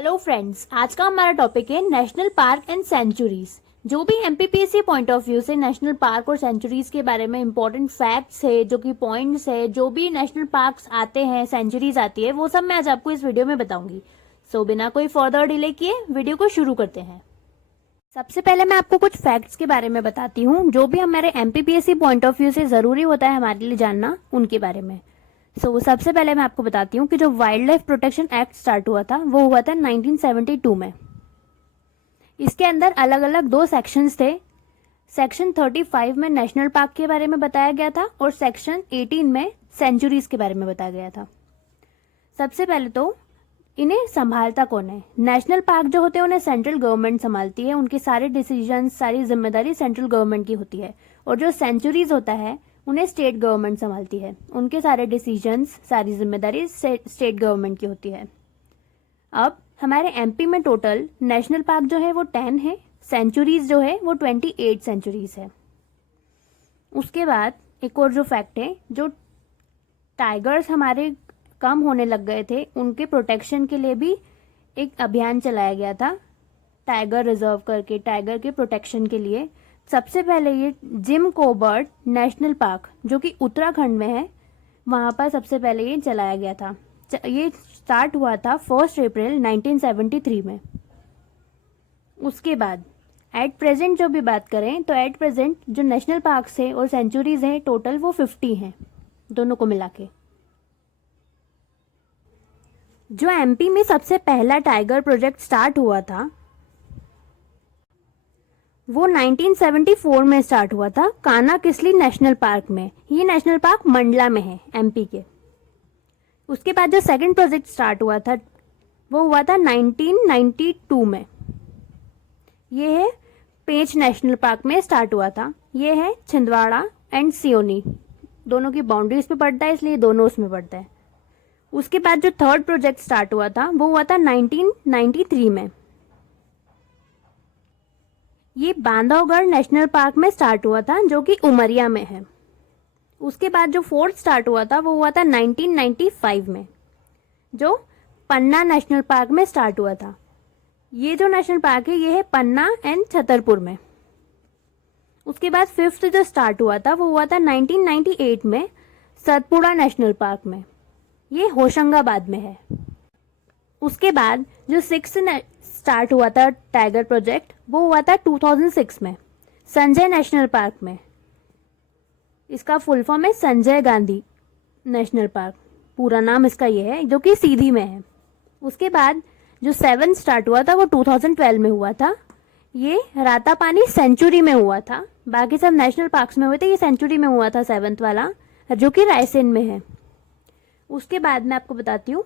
Hello friends, आज का हमारा टॉपिक है नेशनल पार्क एंड सेंचुरीज। जो भी एमपीपीएससी पॉइंट ऑफ व्यू से नेशनल पार्क और सेंचुरीज के बारे में इंपॉर्टेंट फैक्ट्स है, जो कि पॉइंट्स है, जो भी नेशनल पार्क्स आते हैं, सेंचुरीज आती है, वो सब मैं आज आपको इस वीडियो में बताऊंगी। सो बिना कोई फर्दर डिले किए वीडियो को शुरू करते हैं। सबसे पहले मैं आपको कुछ फैक्ट्स के बारे में बताती हूँ, जो भी हमारे एमपीपीएससी पॉइंट ऑफ व्यू से जरूरी होता है हमारे लिए जानना, उनके बारे में। सबसे पहले मैं आपको बताती हूँ कि जो wild life protection act start हुआ था वो हुआ था 1972 में। इसके अंदर अलग अलग दो सेक्शंस थे। सेक्शन 35 में नेशनल पार्क के बारे में बताया गया था और सेक्शन 18 में सेंचुरीज के बारे में बताया गया था। सबसे पहले तो इन्हें संभालता कौन है? नेशनल पार्क जो होते हैं उन्हें सेंट्रल गवर्नमेंट संभालती है, उनके सारे डिसीजन, सारी जिम्मेदारी सेंट्रल गवर्नमेंट की होती है। और जो सेंचुरीज होता है उन्हें स्टेट गवर्नमेंट संभालती है, उनके सारे डिसीजंस, सारी जिम्मेदारी स्टेट गवर्नमेंट की होती है। अब हमारे एमपी में टोटल नेशनल पार्क जो है वो 10 है, सेंचुरीज जो है वो 28 सेंचुरीज है। उसके बाद एक और जो फैक्ट है, जो टाइगर्स हमारे कम होने लग गए थे, उनके प्रोटेक्शन के लिए भी एक अभियान चलाया गया था, टाइगर रिजर्व करके, टाइगर के प्रोटेक्शन के लिए। सबसे पहले ये जिम कोबर्ट नेशनल पार्क, जो कि उत्तराखंड में है, वहां पर सबसे पहले ये चलाया गया था। ये स्टार्ट हुआ था 1 अप्रैल 1973 में। उसके बाद एट प्रेजेंट जो भी बात करें तो एट प्रेजेंट जो नेशनल पार्क्स है और सेंचुरीज है टोटल वो 50 हैं, दोनों को मिला के। जो एमपी में सबसे पहला टाइगर प्रोजेक्ट स्टार्ट हुआ था वो 1974 में स्टार्ट हुआ था, कान्हा-किसली नेशनल पार्क में। ये नेशनल पार्क मंडला में है, एमपी के। उसके बाद जो सेकंड प्रोजेक्ट स्टार्ट हुआ था वो हुआ था 1992 में। ये है पेंच नेशनल पार्क में स्टार्ट हुआ था। ये है छिंदवाड़ा एंड सियोनी, दोनों की बाउंड्रीज पे पड़ता है, इसलिए दोनों उसमें पड़ता है। उसके बाद जो थर्ड प्रोजेक्ट स्टार्ट हुआ था वो हुआ था 1993 में। ये बांधवगढ़ नेशनल पार्क में स्टार्ट हुआ था, जो कि उमरिया में है। उसके बाद जो फोर्थ स्टार्ट हुआ था वो हुआ था 1995 में, जो पन्ना नेशनल पार्क में स्टार्ट हुआ था। ये जो नेशनल पार्क है ये है पन्ना एंड छतरपुर में। उसके बाद फिफ्थ जो स्टार्ट हुआ था वो हुआ था 1998 में, सतपुड़ा नेशनल पार्क में। ये होशंगाबाद में है। उसके बाद जो सिक्स्थ स्टार्ट हुआ था टाइगर प्रोजेक्ट वो हुआ था 2006 में, संजय नेशनल पार्क में। इसका फुल फॉर्म है संजय गांधी नेशनल पार्क, पूरा नाम इसका ये है, जो कि सीधी में है। उसके बाद जो 7 स्टार्ट हुआ था वो 2012 में हुआ था। ये रातापानी सेंचुरी में हुआ था, बाकी सब नेशनल पार्क्स में हुए थे, ये सेंचुरी में हुआ था 7th वाला, जो कि रायसेन में है। उसके बाद मैं आपको बताती हूँ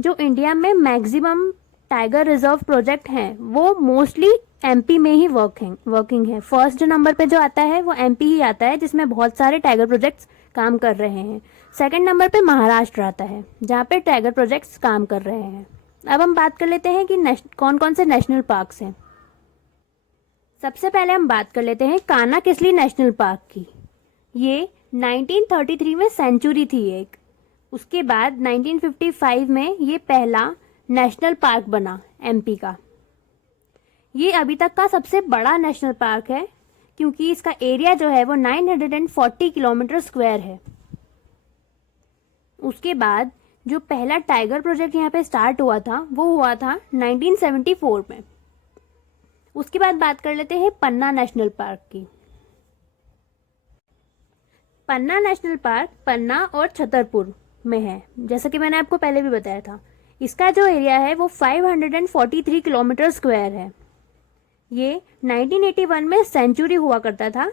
जो इंडिया में मैक्सिमम टाइगर रिजर्व प्रोजेक्ट हैं वो मोस्टली एमपी में ही वर्किंग है। फर्स्ट नंबर पे जो आता है वो एमपी ही आता है, जिसमें बहुत सारे टाइगर प्रोजेक्ट्स काम कर रहे हैं। सेकंड नंबर पे महाराष्ट्र आता है, जहाँ पे टाइगर प्रोजेक्ट्स काम कर रहे हैं। अब हम बात कर लेते हैं कि कौन कौन से नेशनल पार्क्स हैं। सबसे पहले हम बात कर लेते हैं कान्हा-किसली नेशनल पार्क की। ये 1933 में सेंचुरी थी एक। उसके बाद 1955 में ये पहला नेशनल पार्क बना एमपी का। ये अभी तक का सबसे बड़ा नेशनल पार्क है, क्योंकि इसका एरिया जो है वो 940 किलोमीटर स्क्वायर है। उसके बाद जो पहला टाइगर प्रोजेक्ट यहाँ पे स्टार्ट हुआ था वो हुआ था 1974 में। उसके बाद बात कर लेते हैं पन्ना नेशनल पार्क की। पन्ना नेशनल पार्क पन्ना और छतरपुर में है, जैसा कि मैंने आपको पहले भी बताया था। इसका जो एरिया है वो 543 किलोमीटर स्क्वायर है। ये 1981 में सेंचुरी हुआ करता था,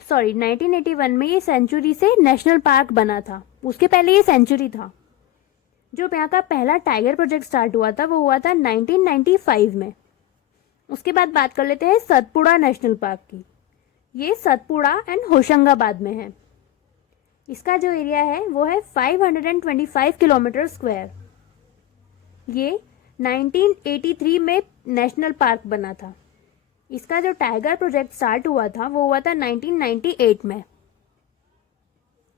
1981 में ये सेंचुरी से नेशनल पार्क बना था। उसके पहले ये सेंचुरी था। जो यहाँ का पहला टाइगर प्रोजेक्ट स्टार्ट हुआ था वो हुआ था 1995 में। उसके बाद बात कर लेते हैं सतपुड़ा नेशनल पार्क की। ये सतपुड़ा एंड होशंगाबाद में है। इसका जो एरिया है वो है 525 किलोमीटर स्क्वायर। ये 1983 में नेशनल पार्क बना था। इसका जो टाइगर प्रोजेक्ट स्टार्ट हुआ था वो हुआ था 1998 में।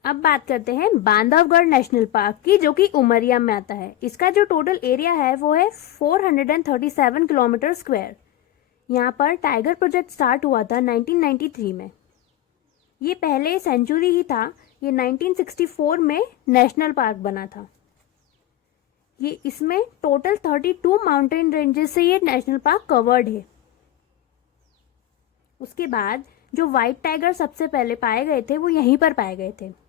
अब बात करते हैं बांधवगढ़ नेशनल पार्क की, जो कि उमरिया में आता है। इसका जो टोटल एरिया है वो है 437 किलोमीटर स्क्वायर। यहाँ पर टाइगर प्रोजेक्ट स्टार्ट हुआ था 1993 में। ये पहले सेंचुरी ही था, ये 1964 में नेशनल पार्क बना था। ये इसमें टोटल 32 माउंटेन रेंजेस से ये नेशनल पार्क कवर्ड है। उसके बाद जो व्हाइट टाइगर सबसे पहले पाए गए थे वो यहीं पर पाए गए थे।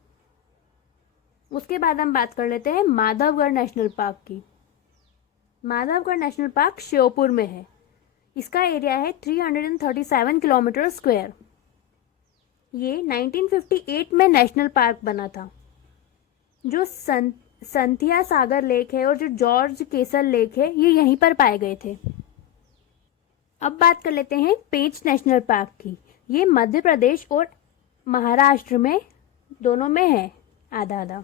उसके बाद हम बात कर लेते हैं माधवगढ़ नेशनल पार्क की। माधवगढ़ नेशनल पार्क श्योपुर में है। इसका एरिया है 337 किलोमीटर स्क्वायर। ये 1958 में नेशनल पार्क बना था। जो संथिया सागर लेक है और जो जॉर्ज केसल लेक है ये यहीं पर पाए गए थे। अब बात कर लेते हैं पेंच नेशनल पार्क की। ये मध्य प्रदेश और महाराष्ट्र में दोनों में है, आधा आधा।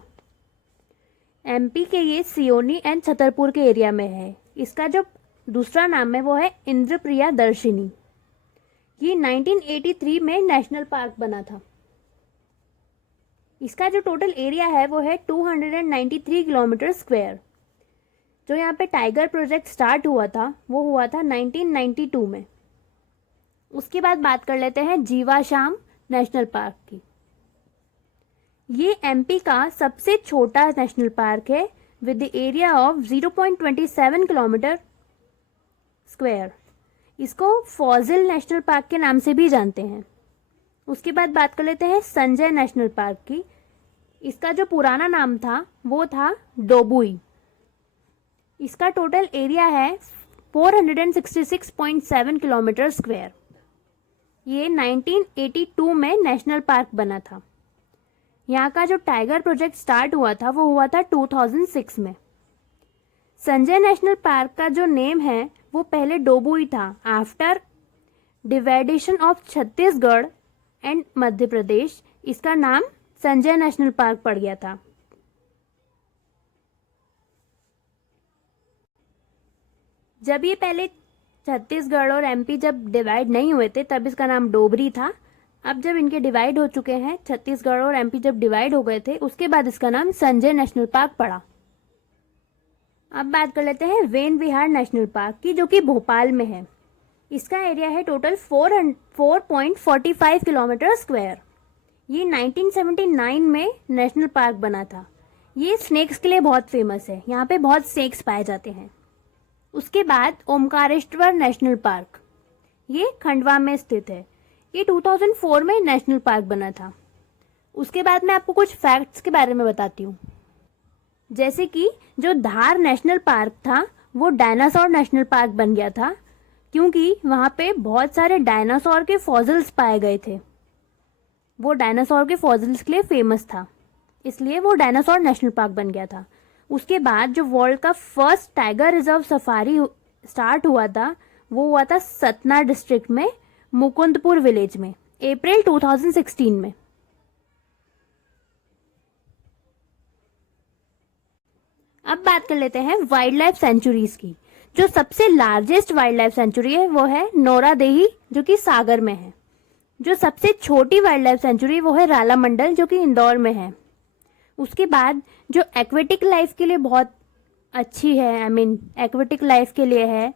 एमपी के ये सियोनी एंड छतरपुर के एरिया में है। इसका जो दूसरा नाम है वो है इंद्रप्रिया दर्शिनी। ये 1983 में नेशनल पार्क बना था। इसका जो टोटल एरिया है वो है 293 किलोमीटर स्क्वायर। जो यहाँ पे टाइगर प्रोजेक्ट स्टार्ट हुआ था वो हुआ था 1992 में। उसके बाद बात कर लेते हैं जीवाशाम नेशनल पार्क की। ये एमपी का सबसे छोटा नेशनल पार्क है with the area of 0.27 kilometre square. इसको फॉजिल नेशनल पार्क के नाम से भी जानते हैं। उसके बाद बात कर लेते हैं संजय नेशनल पार्क की। इसका जो पुराना नाम था वो था डोबुई। इसका टोटल एरिया है 466.7 किलोमीटर स्क्वायर। ये 1982 में नेशनल पार्क बना था। यहाँ का जो टाइगर प्रोजेक्ट स्टार्ट हुआ था वो हुआ था 2006 में। संजय नेशनल पार्क का जो नेम है वो पहले डोबुई था। After division of Chhattisgarh and Madhya Pradesh इसका नाम संजय नेशनल पार्क पड़ गया था। जब ये पहले छत्तीसगढ़ और एमपी जब डिवाइड नहीं हुए थे तब इसका नाम डोबरी था। अब जब इनके डिवाइड हो चुके हैं, छत्तीसगढ़ और एमपी जब डिवाइड हो गए थे उसके बाद इसका नाम संजय नेशनल पार्क पड़ा। अब बात कर लेते हैं वेन विहार नेशनल पार्क की, जो कि भोपाल में है। इसका एरिया है टोटल 4.45 किलोमीटर स्क्वायर। ये 1979 में नेशनल पार्क बना था। ये स्नेक्स के लिए बहुत फेमस है, यहाँ पे बहुत स्नेक्स पाए जाते हैं। उसके बाद ओमकारेश्वर नेशनल पार्क, ये खंडवा में स्थित है। ये 2004 में नेशनल पार्क बना था। उसके बाद मैं आपको कुछ फैक्ट्स के बारे में बताती हूँ। जैसे कि जो धार नेशनल पार्क था वो डायनासोर नेशनल पार्क बन गया था, क्योंकि वहाँ पे बहुत सारे डायनासोर के फॉसिल्स पाए गए थे। वो डायनासोर के फॉसिल्स के लिए फेमस था, इसलिए वो डायनासोर नेशनल पार्क बन गया था। उसके बाद जो वर्ल्ड का first tiger reserve safari start हुआ था वो हुआ था सतना डिस्ट्रिक्ट में मुकुंदपुर विलेज में अप्रैल 2016 में। अब बात कर लेते हैं वाइल्ड लाइफ सेंचुरीज की। जो सबसे लार्जेस्ट वाइल्ड लाइफ सेंचुरी है वो है नोरादेही, जो कि सागर में है। जो सबसे छोटी वाइल्ड लाइफ सेंचुरी वो है रालामंडल, जो कि इंदौर में है। उसके बाद जो एक्वेटिक लाइफ के लिए बहुत अच्छी है, एक्वेटिक लाइफ के लिए है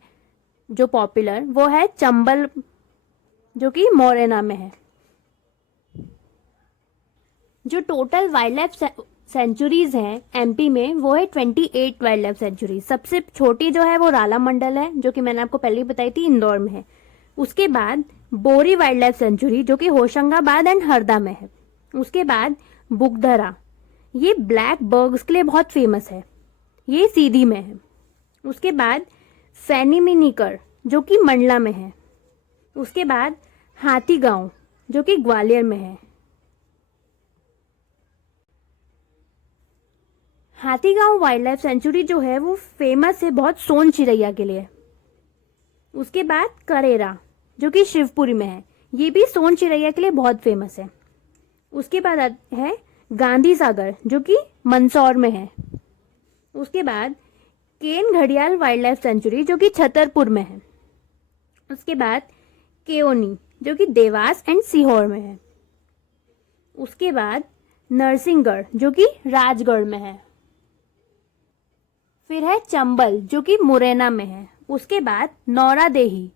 जो पॉपुलर, वो है चंबल, जो कि मोरेना में है। जो टोटल वाइल्ड लाइफ सेंचुरीज हैं एमपी में वो है 28 वाइल्ड लाइफ सेंचुरी। सबसे छोटी जो है वो रालामंडल है, जो कि मैंने आपको पहले ही बताई थी, इंदौर में है। उसके बाद बोरी वाइल्ड लाइफ सेंचुरी, जो कि होशंगाबाद एंड हरदा में है। उसके बाद बुगधरा, ये ब्लैक बर्ग्स के लिए बहुत फेमस है, ये सीधी में है। उसके बाद फैनीमिनीकर, जो कि मंडला में है। उसके बाद हाथी गांव, जो कि ग्वालियर में है। हाथीगांव वाइल्ड लाइफ सेंचुरी जो है वो फेमस है बहुत सोन चिड़ैया के लिए। उसके बाद करेरा, जो कि शिवपुरी में है, ये भी सोन चिड़ैया के लिए बहुत फेमस है। उसके बाद है गांधी सागर, जो कि मंदसौर में है। उसके बाद केन घड़ियाल वाइल्ड लाइफ सेंचुरी, जो कि छतरपुर में है। उसके बाद केओनी, जो कि देवास एंड सीहोर में है। उसके बाद नरसिंहगढ़ जो कि राजगढ़ में है। फिर है चंबल जो कि मुरैना में है। उसके बाद नौरादेही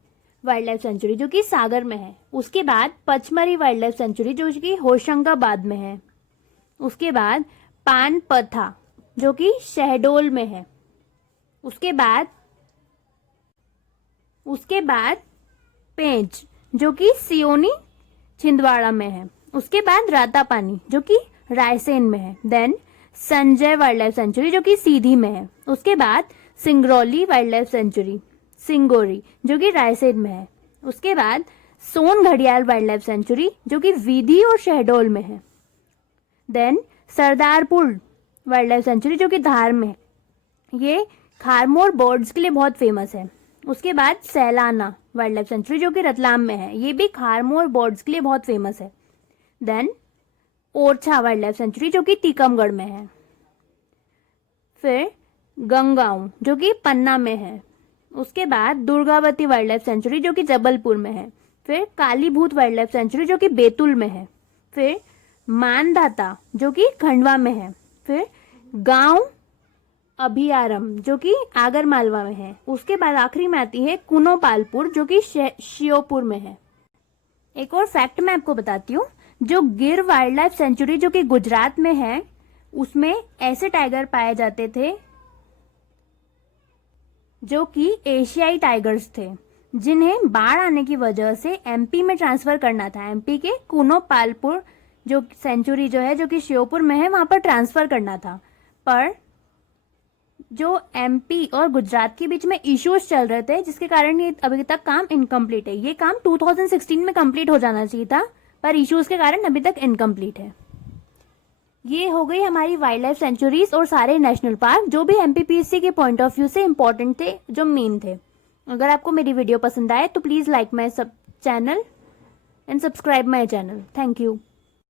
वाइल्ड लाइफ सेंचुरी जो कि सागर में है। उसके बाद पचमरी वाइल्ड लाइफ सेंचुरी जो कि होशंगाबाद में है। उसके बाद पानपथा जो कि शहडोल में है। उसके बाद पेंच जो कि सियोनी छिंदवाड़ा में है। उसके बाद रातापानी जो कि रायसेन में है। Then Sanjay wildlife sanctuary जो कि सीधी में है। उसके बाद Singrauli wildlife sanctuary Singori जो कि रायसेन में है। उसके बाद सोन घड़ियाल वाइल्ड लाइफ सेंचुरी जो कि विधि और शहडोल में है। Then Sardarpur wildlife sanctuary जो कि धार में है, ये खारमोर बर्ड्स के लिए बहुत फेमस है। उसके बाद सैलाना वाइल्ड लाइफ सेंचुरी जो कि रतलाम में है, ये भी खारमोर बर्ड्स के लिए बहुत फेमस है। Then Orchha wildlife sanctuary जो कि टीकमगढ़ में है। फिर गंगाऊं जो कि पन्ना में है। उसके बाद दुर्गावती वाइल्ड लाइफ सेंचुरी जो कि जबलपुर में है। फिर कालीभूत वाइल्ड लाइफ सेंचुरी जो कि बैतूल में है। फिर मानधाता जो कि खंडवा में है। फिर गांव अभयारण्य जो कि आगर मालवा में है। उसके बाद आखिरी में आती है कुनोपालपुर जो कि श्योपुर में है। एक और फैक्ट मैं आपको बताती हूँ, जो गिर वाइल्ड लाइफ सेंचुरी जो कि गुजरात में है, उसमें ऐसे टाइगर पाए जाते थे जो कि एशियाई टाइगर्स थे, जिन्हें बाढ़ आने की वजह से एमपी में ट्रांसफर करना था। एमपी के कुनोपालपुर जो सेंचुरी जो है जो कि श्योपुर में है, वहां पर ट्रांसफर करना था, पर जो एमपी और गुजरात के बीच में इश्यूज चल रहे थे, जिसके कारण ये अभी तक काम इनकम्प्लीट है। ये काम 2016 में कंप्लीट हो जाना चाहिए था, पर इश्यूज के कारण अभी तक इनकम्प्लीट है। ये हो गई हमारी वाइल्ड लाइफ सेंचुरीज और सारे नेशनल पार्क जो भी एमपीपीएससी के पॉइंट ऑफ व्यू से इंपॉर्टेंट थे, जो मेन थे। अगर आपको मेरी वीडियो पसंद आए तो please like my channel and subscribe my channel. Thank you.